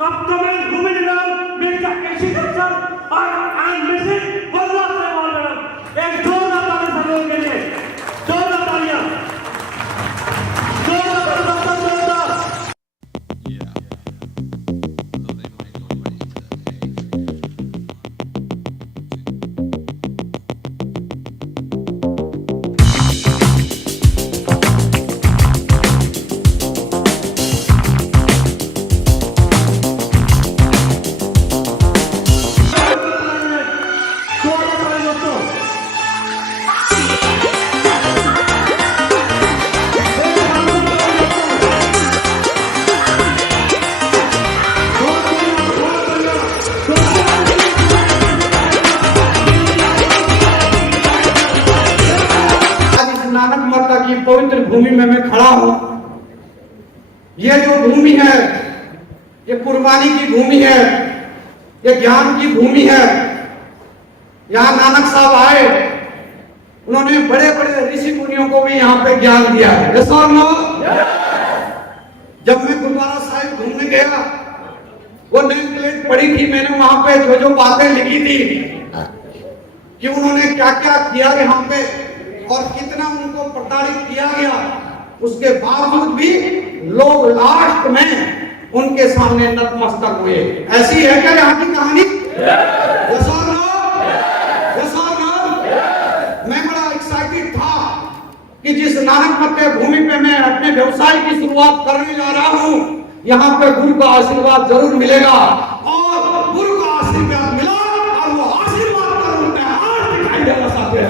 Kaptanın Rumeli'den Mirza Eşitirsen and Mrs. Wallah Wallah एक जोरदार ताली सब लोगों के लिए जोरदार तालियां जोरदार पवित्र भूमि में मैं खड़ा हूं। यह जो भूमि है ये कुर्बानी की भूमि है, ये ज्ञान की भूमि है। यहाँ नानक साहब आए, उन्होंने बड़े बड़े ऋषि मुनियों को भी यहाँ पे ज्ञान दिया है। yes or no? जब मैं गुरुद्वारा साहिब घूमने गया, वो नेम प्लेट पड़ी थी, मैंने वहां पे जो जो बातें लिखी थी कि उन्होंने क्या क्या किया यहाँ पे और कितना उनको प्रताड़ित किया गया, उसके बावजूद भी लोग लास्ट में उनके सामने नतमस्तक हुए। ऐसी है क्या यहाँ की कहानी? मैं बड़ा एक्साइटेड था कि जिस नानक मत भूमि पे मैं अपने व्यवसाय की शुरुआत करने जा रहा हूँ, यहाँ पे गुरु का आशीर्वाद जरूर मिलेगा। और गुरु का आशीर्वाद मिला और वो आशीर्वाद पर उनके हाथ दिखाई देना चाहते हैं।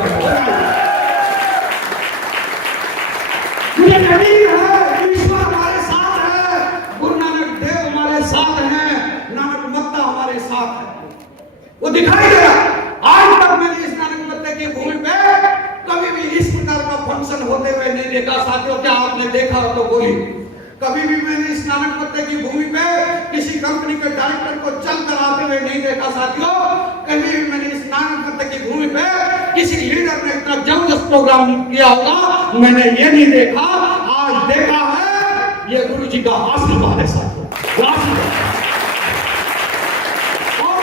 मुझे यकीन है ईश्वर हमारे साथ है, गुरु नानक देव हमारे साथ हैं, नानक मत्ता हमारे साथ है। वो दिखाई दे रहा। आज तक मैंने इस नानक मत्ते की भूमि पे कभी भी इस प्रकार का फंक्शन होते हुए नहीं देखा। साथियों, क्या आपने देखा हो तो बोली। कभी भी मैंने इस नानक मत्ते की भूमि पे किसी कंपनी के डायरेक्टर को चल कर आते हुए नहीं देखा। साथियों, कभी भी मैंने इस नानक मत्ते की भूमि पे किसी लीडर ने इतना जबरदस्त प्रोग्राम किया होगा, मैंने ये नहीं देखा। आज देखा है, ये गुरु जी का आशीर्वाद है साथियों। और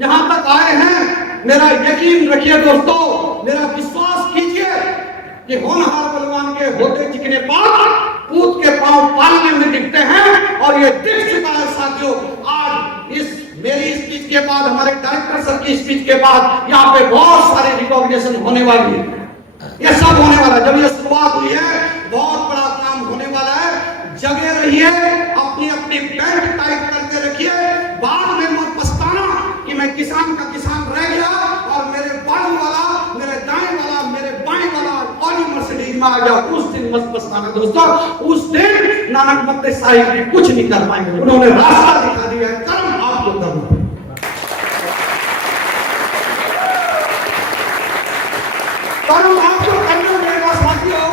यहाँ तक आए हैं, मेरा यकीन रखिए दोस्तों, मेरा विश्वास कीजिए कि होनहार बलवान के होते चिकने पांव पूत के पांव पालने में दिखते हैं। और ये दिख चुका है साथियों। आज इस मेरी स्पीच के बाद, हमारे डायरेक्टर सर की स्पीच के बाद यहाँ पे बहुत सारे रिकॉग्निशन होने वाली है। ये सब होने वाला है। जब ये शुरुआत हुई है, बहुत बड़ा काम होने वाला है। जगे रहिए, अपनी अपनी बेल्ट टाइट करके रखिए। बाद में मत पछताना कि मैं किसान का किसान रह गया और मेरे बाजू वाला, मेरे दाएं वाला, मेरे बाएं वाला पानी मर्सिडीज में आ गया। उस दिन मत पछताना दोस्तों। उस दिन नानक मत्ते साहिब भी कुछ नहीं कर पाएंगे। उन्होंने रास्ता दिखा दिया है, कर्म आप लोग करना। कर्म आपको करना पड़ेगा साथियों।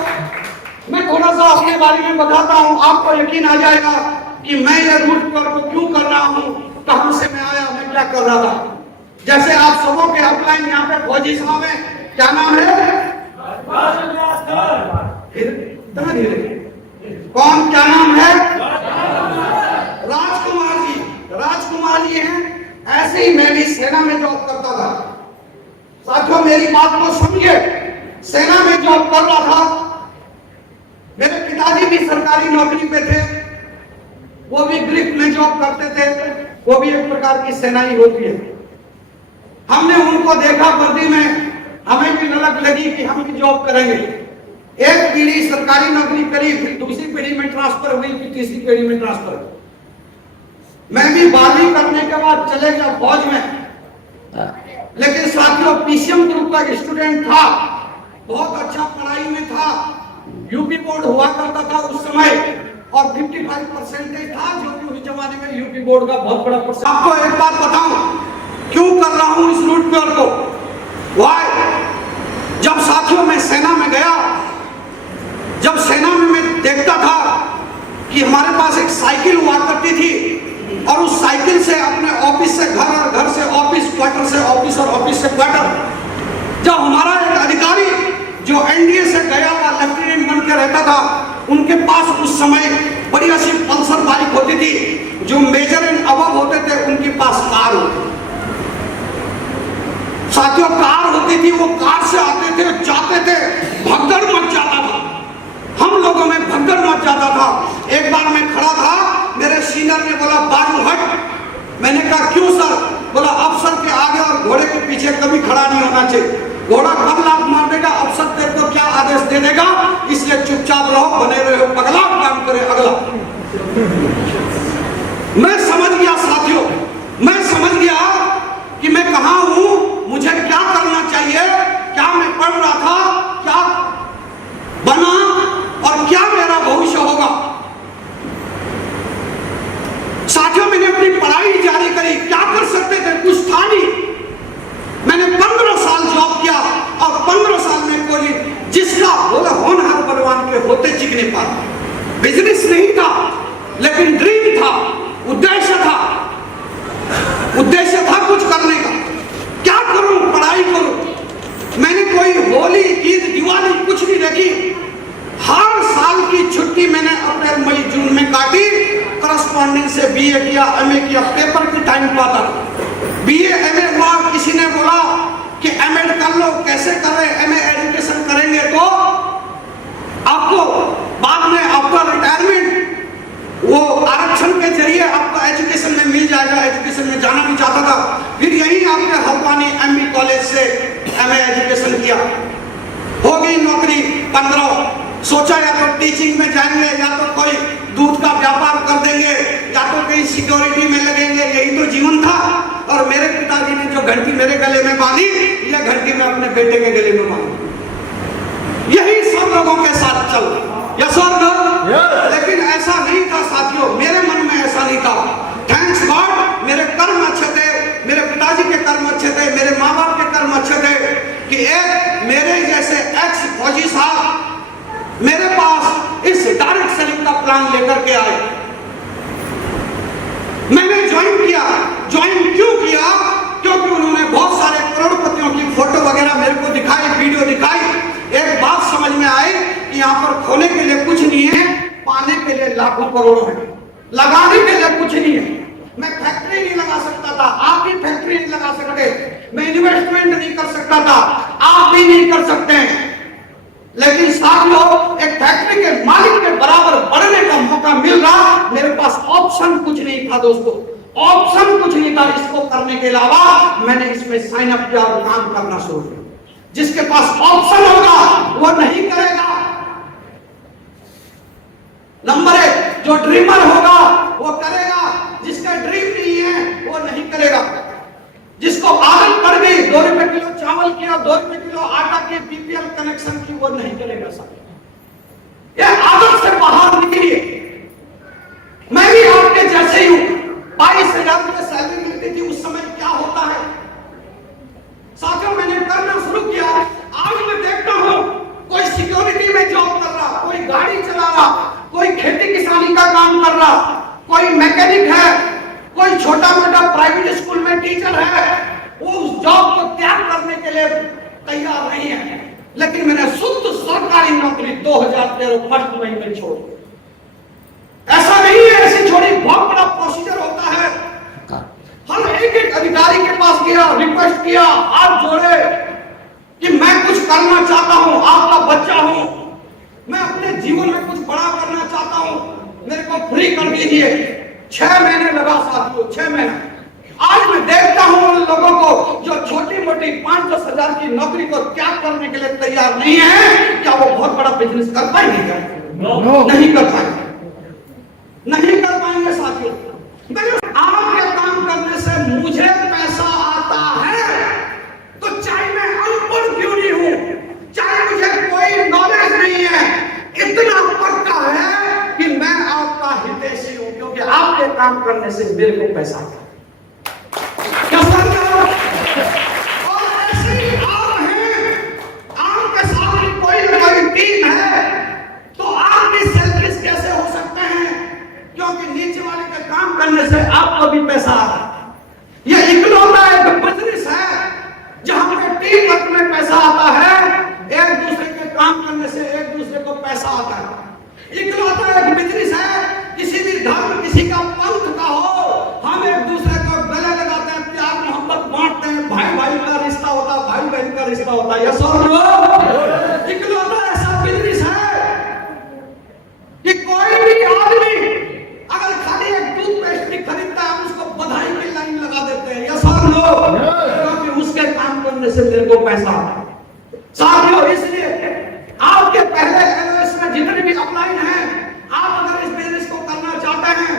मैं थोड़ा सा अपने बारे में बताता हूँ, आपको यकीन आ जाएगा कि मैं ये रूट को क्यों कर रहा हूँ, कहां से मैं आया, मैं क्या कर रहा था। जैसे आप सबों के अपलाइन यहाँ पे फौजी साहब है, क्या नाम है? धीरे कौन, क्या नाम है? राजकुमार जी। राजकुमार जी हैं। ऐसे ही मैं भी सेना में जॉब करता था साथियों। मेरी बात को समझिए, सेना में जॉब कर रहा था। मेरे पिताजी भी सरकारी नौकरी पे थे, वो भी ग्रिफ में जॉब करते थे। वो भी एक प्रकार की सेना ही होती है। हमने उनको देखा वर्दी में, हमें भी ललक लगी कि हम भी जॉब करेंगे। एक पीढ़ी सरकारी नौकरी करी, फिर दूसरी पीढ़ी में ट्रांसफर हुई, फिर तीसरी पीढ़ी में ट्रांसफर। मैं भी 12वीं करने के बाद चले गया फौज में। लेकिन साथियों, पीसीएम ग्रुप का स्टूडेंट था, बहुत अच्छा पढ़ाई में था। यूपी बोर्ड हुआ करता था उस समय और 55% था, जो कि उस जमाने में यूपी बोर्ड का बहुत बड़ा परसेंट। आपको एक बात बताऊं, क्यों कर रहा हूं इस रूट टूर को। वाई, जब साथियों मैं सेना में गया, जब सेना में मैं देखता था कि हमारे पास एक साइकिल हुआ करती थी और उस साइकिल से अपने ऑफिस से घर और घर से ऑफिस, क्वार्टर से ऑफिस और ऑफिस से क्वार्टर। जब हमारा एक अधिकारी जो एनडीए से गया हुआ लेफ्टिनेंट बन के रहता था, उनके पास उस समय बड़ी अच्छी पल्सर बाइक होती थी वो कार से आते थे, जाते थे, भगदड़ मच जाता था, हम लोगों में भगदड़ मच जाता था। एक बार मैं खड़ा था, मेरे सीनियर ने बोला बाजू हट। मैंने कहा क्यों सर? बोला अफसर के आगे और घोड़े के पीछे कभी खड़ा नहीं होना चाहिए, घोड़ा कब लात मार देगा, अफसर तेरे को क्या आदेश दे देगा, इसलिए चुपचाप रहो, बने रहो, अगला काम करे अगला। मैं समझ गया साथियों, मैं समझ गया कि मैं कहां हूं, मुझे क्या करना चाहिए, क्या मैं पढ़ रहा था, क्या बना और क्या मेरा भविष्य होगा। साथियों मैंने अपनी पढ़ाई जारी करी, क्या कर सकते थे, कुछ था नहीं। मैंने 15 साल जॉब किया और 15 साल में कोई जिसका होनहार बलवान के होते चिकने पर बिजनेस नहीं था, लेकिन ड्रीम था, उद्देश्य था कुछ करने का। क्या करूं, पढ़ाई करूं। मैंने कोई होली, ईद, दिवाली कुछ नहीं देखी। हर साल की छुट्टी मैंने अप्रैल, मई, जून में काटी। करस्पॉन्डेंस से बीए किया, एमए किया, पेपर की टाइम पाता। बीए एमए हुआ, किसी ने बोला कि एमएड कर लो, कैसे कर रहे, एमए एजुकेशन करेंगे तो आपको बाद में आफ्टर रिटायरमेंट वो आरक्षण के जरिए आपको एजुकेशन में मिल जाएगा। एजुकेशन में जाना भी चाहता था, फिर यही आपने हल्द्वानी एमबी कॉलेज से एमए एजुकेशन किया। हो गई नौकरी 15, सोचा या तो टीचिंग में जाएंगे, या तो कोई दूध का व्यापार कर देंगे, या तो कहीं सिक्योरिटी में लगेंगे, यही तो जीवन था। और मेरे पिताजी ने जो घंटी मेरे गले में बांधी, यह घंटी मैं अपने बेटे के गले में बांधी। यही सब लोगों के साथ चल, यस और नो? लेकिन ऐसा नहीं था साथियों, मेरे मन में ऐसा नहीं था। थैंक्स गॉड, मेरे कर्म अच्छे थे, मेरे पिताजी के कर्म अच्छे थे, मेरे माँ बाप के कर्म अच्छे थे कि एक मेरे जैसे एक्स फौजी साहब मेरे पास इस डायरेक्ट सेलिंग का प्लान लेकर के आए। मैंने ज्वाइन किया। ज्वाइन क्यों किया? क्योंकि उन्होंने बहुत सारे करोड़पतियों की फोटो वगैरह मेरे को दिखाई, वीडियो दिखाई। एक बात समझ में आई कि यहाँ पर खोने के लिए कुछ नहीं है, पाने के लिए लाखों करोड़ों है, लगाने के लिए कुछ नहीं है। मैं फैक्ट्री नहीं लगा सकता था, आप भी फैक्ट्री नहीं लगा सकते, मैं इन्वेस्टमेंट नहीं कर सकता था, आप भी नहीं कर सकते हैं। लेकिन साथियों, एक फैक्ट्री के मालिक के बराबर बढ़ने का मौका मिल रहा। मेरे पास ऑप्शन कुछ नहीं था दोस्तों, ऑप्शन कुछ नहीं था इसको करने के अलावा। मैंने इसमें साइन अप किया और काम करना शुरू किया। जिसके पास ऑप्शन होगा वो नहीं करेगा। नंबर 1, जो ड्रीमर होगा वो करेगा, जिसका ड्रीम नहीं है वो नहीं करेगा। जिसको आदत पड़ गई 2 रुपए किलो चावल की और 2 रुपए किलो आटा के बीपीएल कनेक्शन की, वो नहीं करेगा साहब। ये आदत से बाहर निकलिए। मैं भी आपके जैसे ही हूं। 22,000 रुपए सैलरी मिलती थी उस समय। क्या होता है साथियों, मैंने करना शुरू किया। आज मैं देखता हूं कोई सिक्योरिटी में जॉब कर रहा, कोई गाड़ी चला रहा, कोई खेती किसानी का काम कर रहा, कोई मैकेनिक है, कोई छोटा मोटा प्राइवेट स्कूल में टीचर है। वो उस जॉब को त्याग करने के लिए तैयार नहीं है। लेकिन मैंने शुद्ध सरकारी नौकरी 2013 फर्स्ट मई में छोड़ दी। ऐसा नहीं है ऐसी छोड़ी, बहुत बड़ा प्रोसीजर होता है। हम एक अधिकारी के पास गया, रिक्वेस्ट किया, हाथ जोड़े कि मैं कुछ करना चाहता हूं, आपका बच्चा हूं, मैं अपने जीवन में कुछ बड़ा करना चाहता हूं, मेरे को फ्री कर दीजिए। 6 महीने लगा साथियों, 6 महीने। आज मैं देखता हूं उन लोगों को जो छोटी मोटी 5-10 हजार की नौकरी को त्याग करने के लिए तैयार नहीं है। क्या वो बहुत बड़ा बिजनेस कर पाएंगे? नहीं कर पाएंगे, नहीं कर पाएंगे साथियों। आपके काम करने से मुझे पैसा आता है, तो चाहे मैं अनपढ़ क्यों नहीं हूं, चाहे मुझे कोई नॉलेज नहीं है, इतना पक्का है कि मैं आपका हितैषी हूं, क्योंकि आपके काम करने से मेरे को पैसा आता है। क्या और ऐसे ही आप हैं, आपके सामने कोई टीम है, तो आप भी सेल्फिश कैसे हो सकते हैं? क्योंकि नीचे वाले का काम करने से आपको भी पैसा आता है। यह इकलौता एक बिजनेस है जहां पे टीम वर्क में पैसा आता है। एक दूसरे के काम करने से एक दूसरे को पैसा आता है। इकलौता एक बिजनेस है, किसी भी धर्म, किसी का पंथ का हो, हम एक दूसरे को गले लगाते हैं, प्यार मोहब्बत बांटते हैं, भाई भाई का रिश्ता होता है, भाई बहन का रिश्ता होता वाला। यस और नो? इकलौता ऐसा बिजनेस है कि कोई भी आदमी अगर खाली एक टूथपेस्ट भी खरीदता है उसको बधाई की लाइन लगा देते हैं। यस और नो? क्योंकि उसके काम करने से मेरे को पैसा आता है। साथियों, इसलिए आपके पहले एलओएस में जितने भी अपलाइन हैं, आप अगर इस बिजनेस को करना चाहते हैं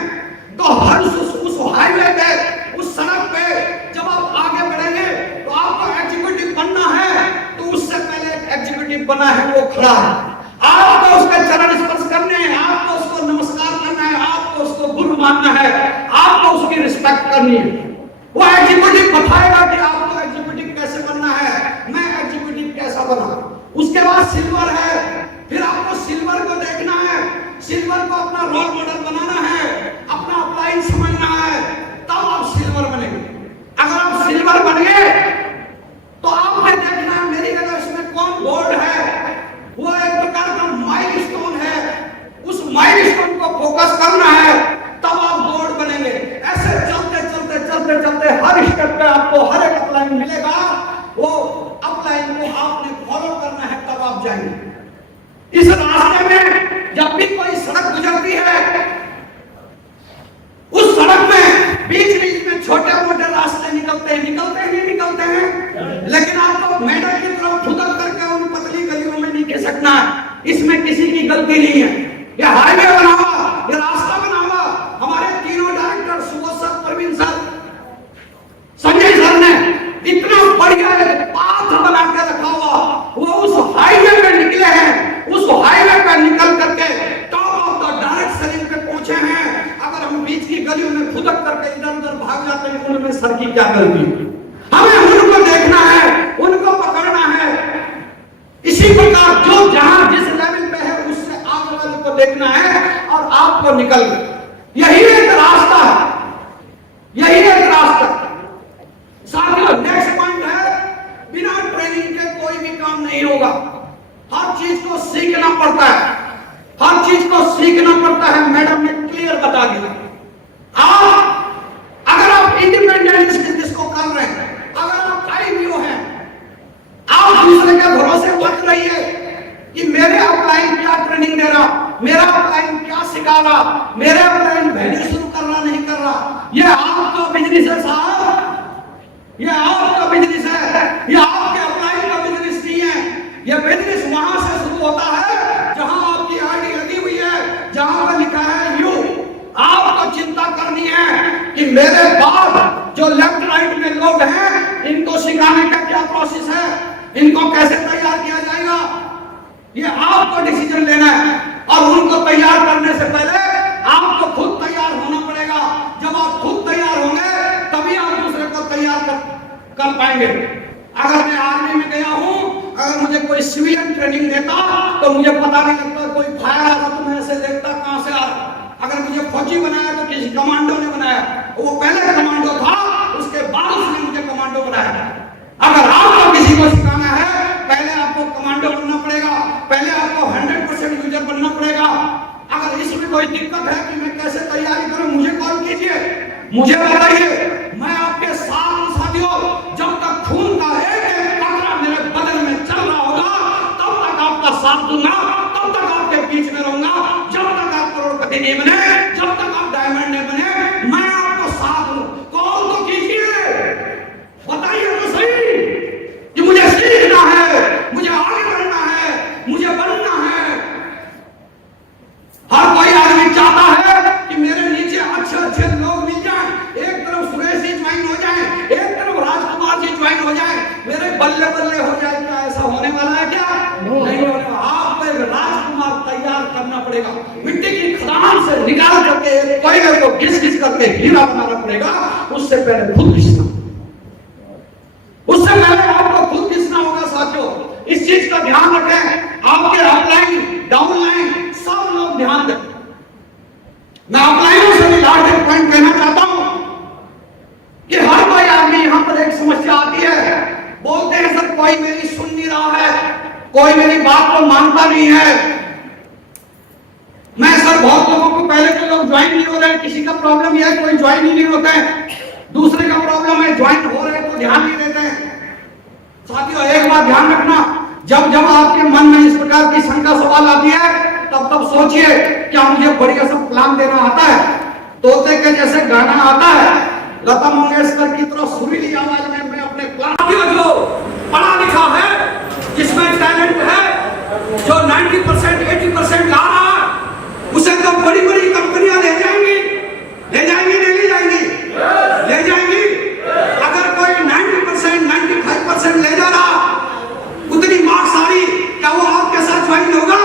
तो हर उस हाईवे पे, उस सड़क पे जब आप आगे बढ़ेंगे तो आपको एग्जीक्यूटिव बनना है, तो उससे पहले एक एग्जीक्यूटिव बना है वो खड़ा है। आपको उसके चरण स्पर्श करने हैं, आपको उसको नमस्कार करना है, आपको उसको गुरु मानना है, आपको उसकी रिस्पेक्ट करनी है। वो एग्जीक्यूटिव बताएगा कि आपको एग्जीक्यूटिव कैसे बनना है, मैं एग्जीक्यूटिव कैसा बना। उसके बाद सिल्वर है, फिर आपको सिल्वर को देखना है, सिल्वर को अपना रोल मॉडल बनाना है, अपना अपलाइन समझना है, तब आप सिल्वर बनेंगे। अगर आप सिल्वर बन गए तो आपने देखना है मेरी नजर इसमें कौन गोल्ड है, वो एक प्रकार का माइलस्टोन है, उस माइलस्टोन को फोकस करना है, तब आप गोल्ड बनेंगे। ऐसे चलते चलते चलते चलते हर स्टेप पे आपको हर एक अपलाइन मिलेगा, वो अपलाइन को आपने फॉलो करना है, तब आप जाएंगे। इस रास्ते में जब भी कोई सड़क गुजरती है, उस सड़क में बीच बीच में छोटे मोटे रास्ते निकलते हैं, निकलते हैं, लेकिन आपको मेढक की तरफ फुदक करके उन पतली गलियों में नहीं खिसकना है। इसमें किसी की गलती नहीं है। ये हाईवे बना हुआ, ये रास्ता बना हुआ, हमारे तीनों director Subodh sir, Praveen sir, Sanjay sir ने इतना बढ़िया एक पाथ बना के रखा हुआ, वो उस हाईवे पे निकले हैं, उस हाईवे पे निकल करके top of the direct Salim पे पहुंचे हैं। अगर हम बीच की गलियों में फुदक करके इधर उधर भाग जाते हैं, उनमें सर की क्या गलती? हमें उनको देखना है, उनको पकड़ना है। इसी प्रकार जो जहां जिस लेवल पे है उससे आगे वाले को देखना है और आपको निकल गए। यही एक रास्ता है, यही एक रास्ता। साथियों, नेक्स्ट पॉइंट है, बिना ट्रेनिंग के कोई भी काम नहीं होगा। हर चीज को सीखना पड़ता है, हर चीज को सीखना पड़ता है। मैडम ने क्लियर बता दिया। अगर आप इंडिपेंडेंट बिजनेस को कर रहे हैं, अगर आप आईवीओ हैं, आप दूसरे के भरोसे मत रहिए कि मेरे अपलाइन क्या ट्रेनिंग दे रहा, मेरा अपलाइन क्या सिखा रहा, मेरे अपलाइन वैल्यू शुरू कर रहा नहीं कर रहा। ये आपका बिजनेस है साहब, ये आपका बिजनेस है, ये आपके अपलाइन का बिजनेस नहीं है। ये बिजनेस वहां से शुरू होता है जहां आपकी आईडी लगी हुई है, जहां पर लिखा है यू। आपको चिंता करनी है कि मेरे बाद जो लेफ्ट राइट में लोग हैं, इनको सिखाने का क्या प्रोसेस है, इनको कैसे तैयार किया जाएगा, ये आपको डिसीजन लेना है। और उनको तैयार करने से पहले आपको खुद तैयार होना पड़ेगा। जब आप खुद तैयार होंगे तभी आप दूसरे को तैयार कर पाएंगे। अगर मैं आर्मी में गया हूं, अगर मुझे कोई सिविलियन ट्रेनिंग देता तो मुझे पता नहीं लगता, कोई फायर आ रहा तो मैं ऐसे देखता कहां से आ रहा। अगर मुझे फौजी बनाया तो किसी कमांडो ने बनाया, वो पहले कमांडो था, उसके बाद उसने मुझे कमांडो बनाया। अगर आपको किसी को सिखाना है, पहले आपको कमांडो बनना पड़ेगा, पहले आपको 100% यूजर बनना पड़ेगा। अगर इसमें कोई दिक्कत है कि मैं कैसे तैयारी करूं, मुझे कॉल कीजिए, मुझे बताइए, मैं आपके साथ हूं। साथियों, जब तक खून का एक कतरा मेरे बदन में चल रहा होगा, तब तक आपका साथ दूंगा, तब तक आपके बीच में रहूंगा। जब तक आप करोड़पति नहीं बने, जब तक आप डायमंड नहीं बने, मैं आपको साथ हूं। कॉल तो कीजिए, बताइए तो सही कि मुझे सीखना है, मुझे आगे बढ़ना है, मुझे बनना है। हर कोई आदमी चाहता है कि मेरे नीचे अच्छे अच्छे लोग मिल जाएं, एक तरफ सुरेश जी ज्वाइन हो जाएं, एक तरफ राजकुमार जी ज्वाइन हो जाएं, मेरे बल्ले बल्ले हो जाए। क्या ऐसा होने वाला है? क्या नहीं होने वाला। आपको एक राजकुमार तैयार करना पड़ेगा, मिट्टी की खदान से निकाल करके कोयले को घिस घिस करके हीरा बनाना पड़ेगा। उससे पहले खुद घिसना, उससे पहले आपको खुद घिसना होगा। साथियों, इस चीज का ध्यान रखें। आपके अपलाइन डाउनलाइन सब लोग ध्यान दें। मैं अपलाइनों से भी लास्ट एक पॉइंट कहना चाहता हूं कि हर कोई आदमी यहां पर एक समस्या आती है, बोलते हैं सर कोई मेरी सुन नहीं रहा है, कोई मेरी बात को मानता नहीं है। मैं सर बहुत लोगों को पहले के लोग ज्वाइन नहीं हो रहे, किसी का प्रॉब्लम यह है कोई ज्वाइन ही नहीं होता है, दूसरे का प्रॉब्लम है ज्वाइन हो रहे तो ध्यान नहीं देते हैं। साथियों एक बात ध्यान रखना, जब जब आपके मन में इस प्रकार की शंका सवाल आती है तब तब सोचिए क्या मुझे बढ़िया सा प्लान देना आता है, तोते के जैसे गाना आता है, लता मंगेशकर की तरह सुरीली आवाज में मैं अपने प्लान। जो पढ़ा लिखा है, जिसमें टैलेंट है, जो 90% 80% ला रहा है, उसे तो बड़ी बड़ी कंपनियां ले जाएंगी, ले जाएंगी नहीं ले जाएंगी, ले जाएंगी। अगर कोई 90% 95% ले जा रहा, उतनी मार्क्स आ रही, क्या वो आपके साथ ज्वाइन होगा?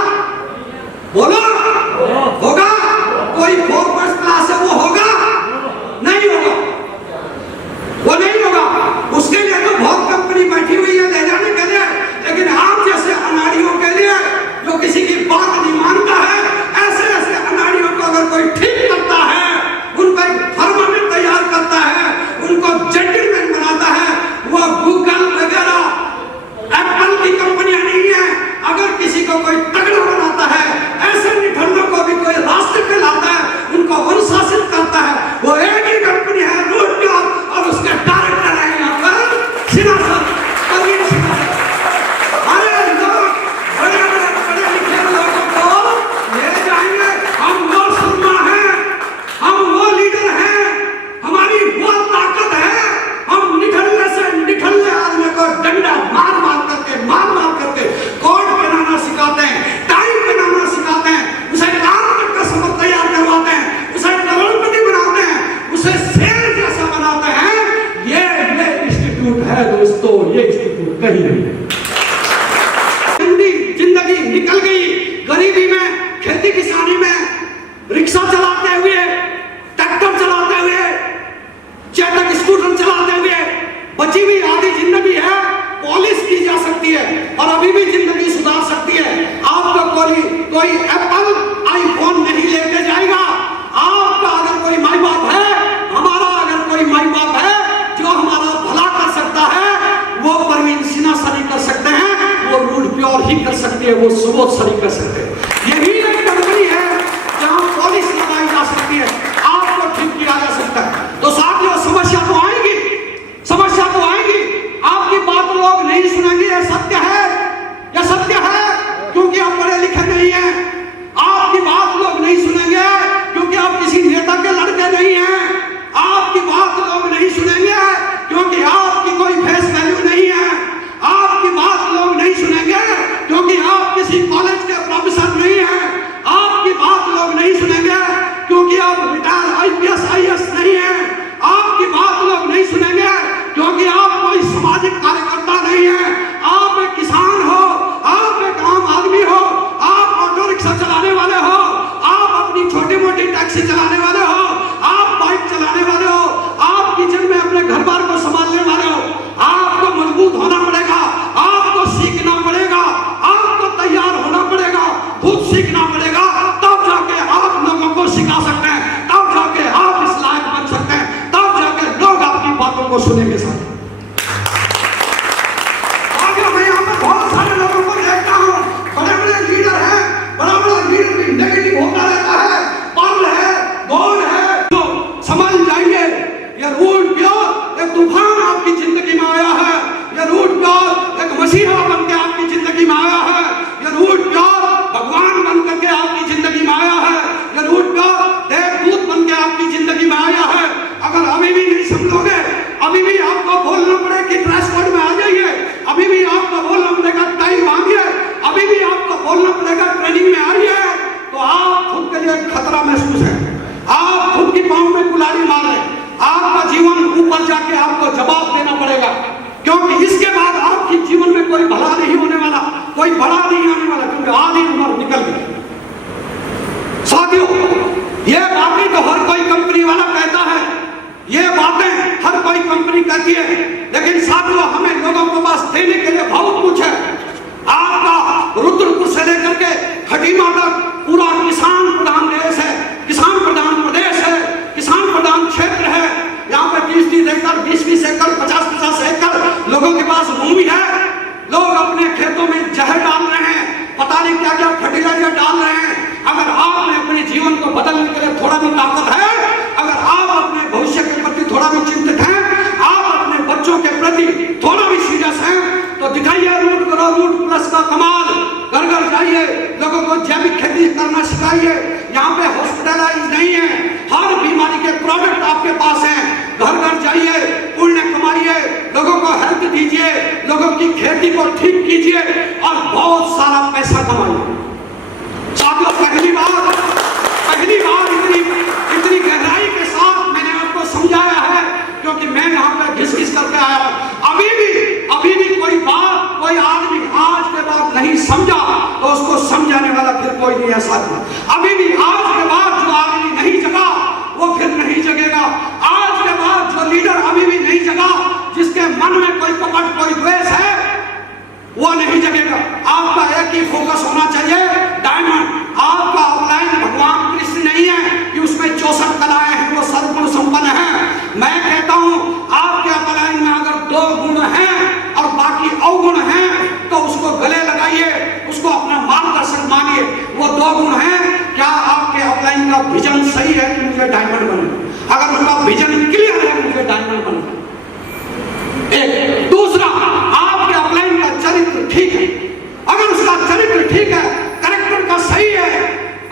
बोलो होगा? कोई 4 फर्स्ट क्लास है वो होगा? नहीं होगा, वो नहीं होगा। उसके लिए तो बहुत कंपनी बैठी हुई है ले जाने के लिए, लेकिन आप जैसे अनाड़ियों के लिए जो किसी की बात नहीं मानता है, ऐसे ऐसे अनाड़ियों को अगर कोई ठीक करता है, उनको एक फर्मामेंट तैयार करता है, उनको जेंटलमैन बनाता है, वो गूगल वगैरह एप्पल की कंपनियां नहीं है। अगर किसी को कोई तगड़ा बनाता है, ऐसे निठल्लों को भी कोई रास्ते पे लाता है, उनको अनुशासित करता है, वो एक ही कंपनी है रोड और उसके डायरेक्टर है यहाँ पर सिंहासन, परवीन सिंहासन। अरे लोग बड़े लिखे लोगों को ले जाएंगे। हम वो सुरमा हैं, हम वो लीडर हैं, हमारी वो ताकत है। हम निठल्ले से निठल्ले आदमी को डंडा मार करके कोट पहनाना सिखाते हैं, टाई पहनाना सिखाते हैं, उसे काम का समझ तैयार करवाते हैं, उसे करोड़पति बनाते हैं, उसे शेर जैसा बनाते हैं। ये इंस्टीट्यूट है दोस्तों, ये इंस्टीट्यूट कहीं नहीं है। जिंदगी निकल गई गरीबी में, खेती किसानी में, रिक्शा चलाते हुए, ट्रैक्टर चलाते हुए, चेतक स्कूटर चलाते हुए बची हुई आधी जिंदगी है, पॉलिश की जा सकती है और अभी भी जिंदगी सुधार सकती है। आपको कोई एप्पल आईफोन नहीं लेके जाएगा। आपका अगर कोई माई बाप है, हमारा अगर कोई माई बाप है जो हमारा भला कर सकता है, वो परवीन सिंहासन ही कर सकते हैं, वो रूड प्योर ही कर सकती है, वो सुबोध सरी कर सकते हैं। यही एक कंपनी है जहां पॉलिश लगाई जा सकती है, आपको ठीक किया जा सकता है। तो साथियों समस्या तो आएगी, समस्या तो आएगी, आपकी बात लोग नहीं सुनेंगे, यह सत्य है, यह सत्य है, क्योंकि आप पढ़े लिखे नहीं हैं। आपकी बात लोग नहीं सुनेंगे क्योंकि आप किसी नेता के लड़के नहीं हैं। आपकी बात लोग नहीं सुनेंगे क्योंकि आपकी कोई फेस वैल्यू नहीं है। आपकी बात लोग नहीं सुनेंगे क्योंकि आप किसी कॉलेज के प्रोफेसर नहीं हैं। आपकी बात लोग नहीं सुनेंगे क्योंकि आप रिटायर IPS IAS नहीं हैं। आपकी बात लोग नहीं सुनेंगे क्योंकि आप कोई सामाजिक कार्यकर्ता नहीं है। आप एक किसान हो, आप एक आम आदमी हो, आप ऑटो रिक्शा चलाने वाले हो, आप अपनी छोटी मोटी टैक्सी चलाने वाले हो, आप बाइक चलाने वाले हो, आप किचन में अपने घर बार को संभालने वाले हो। आपको मजबूत होना पड़ेगा, आपको सीखना पड़ेगा, आपको तैयार होना पड़ेगा, खुद सीखना पड़ेगा, तब जाके आप लोगों को सिखा सकते हैं, तब जाके आप इस लायक बन सकते हैं, तब जाके लोग आपकी बातों को सुनेंगे। साथ मैं यहाँ पर बहुत सारे लोगों को देखता हूँ, बड़े बड़े लीडर हैं, बड़ा बड़ा लीडर भी नेगेटिव होता रहता है, पल है, गोल है, तो समझ जाइए ये रूट प्योर एक तूफान आपकी जिंदगी में आया है, ये रूट प्योर एक मसीहा बन के आपकी जिंदगी में आया है, ये रूट प्योर भगवान बन करके आपकी जिंदगी में आया है, ये रूट प्योर देवदूत बन के आपकी जिंदगी में आया है। अगर अभी भी नहीं समझोगे, अभी भी आपको बोलना पड़े कि ड्रेस कोड में आ जाइए, अभी भी आपको बोलना पड़ेगा टाइम मांगिए, अभी भी आपको बोलना पड़ेगा ट्रेनिंग में आइए, तो आप खुद के लिए खतरा महसूस है, आप खुद की पांव में कुल्हाड़ी मार रहे, आपका जीवन ऊपर जाके आपको जवाब देना पड़ेगा, क्योंकि इसके बाद आपके जीवन में कोई भला नहीं होने वाला, कोई बड़ा नहीं आने वाला, क्योंकि आधी उम्र निकल गई। साथियों ये बातें तो हर कोई कंपनी वाला कहता है, ये बातें हर कोई कंपनी कहती है, लेकिन साथियों हमें लोगों के पास देने के लिए बहुत कुछ है। आपका रुद्रपुर से लेकर के खटीमा तक पूरा किसान प्रधान देश है, किसान प्रधान प्रदेश है, किसान प्रधान क्षेत्र है। यहाँ पे 30-30 एकड़, 20-20 एकड़, 50-50 एकड़ लोगों के पास भूमि है। लोग अपने खेतों में जहर डाल रहे हैं, पता नहीं क्या क्या फर्टिलाइजर डाल रहे हैं। अगर आप में अपने जीवन को बदलने के लिए थोड़ा भी ताकत है, अगर आप अपने भविष्य के प्रति थोड़ा भी चिंतित हैं, आप अपने बच्चों के प्रति थोड़ा भी सीरियस हैं, लोगों को जैविक खेती करना सिखाइए। यहाँ पे हॉस्पिटलाइज नहीं है, हर बीमारी के प्रोडक्ट आपके पास हैं। घर घर जाइए, पुण्य कमाइए, लोगों को हेल्प दीजिए, लोगों की खेती को ठीक कीजिए और बहुत सारा पैसा कमाइए। साथियों, पहली बार इतनी गहराई के साथ मैंने आपको समझाया है, क्योंकि मैं यहाँ पे घिस करके आया हूँ। अभी भी कोई आदमी आज के बाद नहीं समझा तो उसको समझाने वाला फिर कोई नहीं है साथियों। अभी भी आज के बाद जो आदमी नहीं जगा वो फिर नहीं जगेगा। आज के बाद जो लीडर अभी भी नहीं जगा, जिसके मन में कोई कपट, कोई द्वेष है, वो नहीं जगेगा। आपका एक ही फोकस होना चाहिए, डायमंड। आपका ऑफलाइन भगवान कृष्ण नहीं है कि उसमें 64 कलाएं हैं, वो सर्वगुण संपन्न है। मैं कहता हूं आपके ऑफलाइन में अगर 2 गुण हैं और बाकी अवगुण हैं तो उसको गले लगाइए, उसको अपना मार्गदर्शक मानिए। वो 2 गुण हैं, क्या आपके ऑफलाइन का विजन सही है कि मुझे डायमंड बनना? अगर उसका विजन क्लियर है, मुझे डायमंड बनना। एक दूसरा, आपके ऑफलाइन का चरित्र ठीक है। अगर उसका चरित्र ठीक है, कैरेक्टर का सही है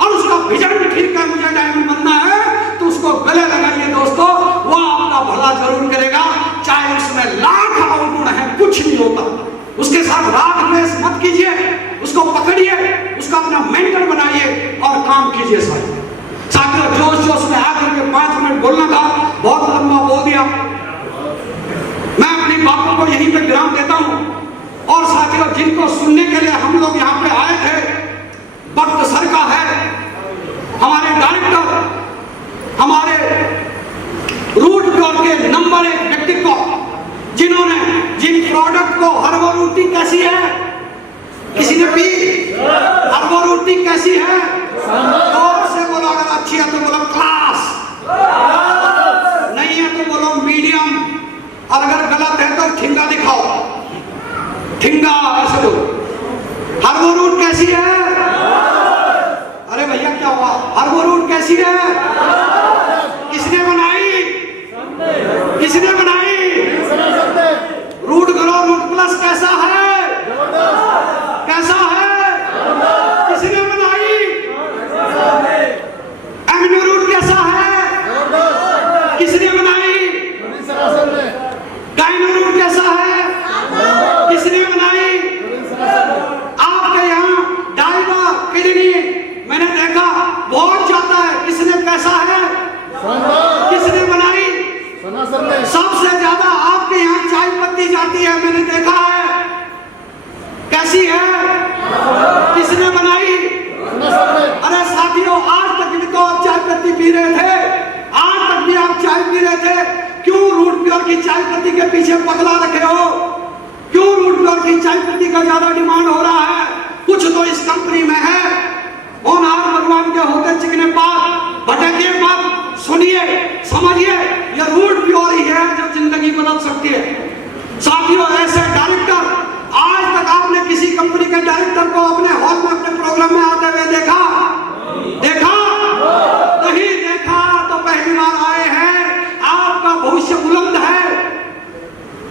और उसका विजन भी ठीक है, मुझे डायमंड बनना है, तो उसको गले लगाइए दोस्तों। वो आपका भला जरूर करेगा, चाहे उसमें लाख अवगुण है, कुछ नहीं होता। उसके साथ राग द्वेष मत कीजिए, उसको पकड़िए, उसका अपना मेंटर बनाइए और काम कीजिए। साथियों, जोश में आकर के 5 मिनट बोलना था, बहुत लंबा बोल दिया। मैं अपनी बातों को यहीं पे विराम देता हूं। और साथियों, जिनको सुनने के लिए हम लोग यहाँ पे आए थे, वक्त सर का है। हमारे डायरेक्टर, हमारे रूट प्योर के नंबर 1 व्यक्तित्व, जिन्होंने जिन प्रोडक्ट को, हर्बल रोटी कैसी है, किसी ने पी? हर्बल रोटी कैसी है? जोर से बोलो, अगर अच्छी है तो बोलो क्लास, नहीं है तो बोलो मीडियम, और अगर गलत है तो ठिंगा दिखाओ, ठिंगा ऐसे बोलो। हर्बल रूट कैसी है? अरे भैया क्या हुआ? हर्बल रूट कैसी है? किसने बनाई? किसने बनाई? रूट करो, रूट प्लस कैसा है? कैसा है? किसने बनाई? एमिनो रूट कैसा है? किसने बनाई? गाइनो रूट कैसा है? किसने बनाई? आपके यहाँ डायबा, किडनी मैंने देखा बहुत जाता है, किसने कैसा है? किसने बनाई? सबसे ज्यादा आपके यहाँ चाय पत्ती जाती है, मैंने देखा है, कैसी है? किसने बनाई? अरे साथियों, आज तक भी तो आप चाय पत्ती पी रहे थे, आज तक भी आप चाय पी रहे थे, क्यों रूट प्योर की चाय पत्ती के पीछे पगला रखे हो? क्यों रूट प्योर की चाय पत्ती का ज्यादा डिमांड हो रहा है? कुछ तो इस कंपनी में है। होनहार भगवान के होते चिकने पात, भटके मत, सुनिए, समझिए, ये रूट प्योर ही है जो जिंदगी बदल सकती है। साथियों, ऐसे डायरेक्टर, आज तक आपने किसी कंपनी के डायरेक्टर को अपने हॉल में, अपने प्रोग्राम में आते हुए देखा? नहीं देखा तो पहली बार आए हैं, आपका भविष्य बुलंद है।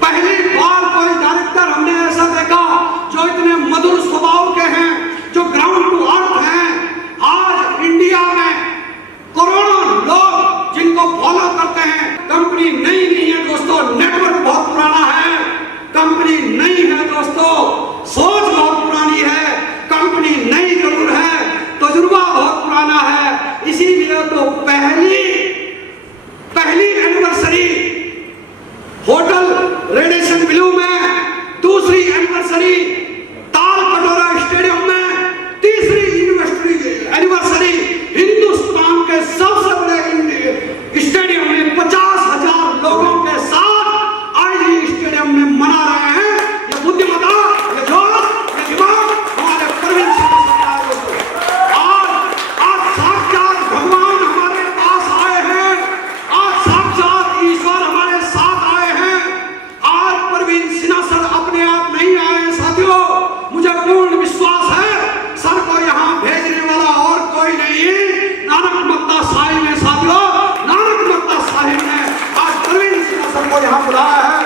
पहली बार कोई डायरेक्टर हमने ऐसा देखा जो इतने मधुर स्वभाव के हैं, जो ग्राउंड टू अर्थ हैं। आज इंडिया में करोड़ों लोग जिनको फॉलो करते हैं। कंपनी नई नहीं है दोस्तों, नेटवर्क बहुत पुराना है। कंपनी नई है दोस्तों, सोच बहुत पुरानी है। कंपनी नई जरूर है, तजुर्बा बहुत पुराना है। इसीलिए तो पहली एनिवर्सरी होटल रेडिएशन ब्लू में, दूसरी एनिवर्सरी ताल कटोरा स्टेडियम में, तीसरी एनिवर्सरी हिंदुस्तान के सबसे बड़े स्टेडियम में 50,000 लोगों के साथ आज स्टेडियम में मना रहे हैं। ये बुद्धिमत्ता, ये जोश, ये दिमाग हमारे प्रवीण सिंह सरकार को। आज साक्षात भगवान हमारे पास आए हैं, आज साक्षात ईश्वर हमारे साथ आए हैं। आज प्रवीण सिन्हा सर अपने आप नहीं आए हैं साथियों, मुझे पूर्ण विश्वास है सर को यहाँ भेजने वाला और कोई नहीं। नानक मत्ता साहिब ने साथियों, नानक मत्ता साहिब ने आज प्रवीण सिन्हा सर को यहाँ बुलाया है।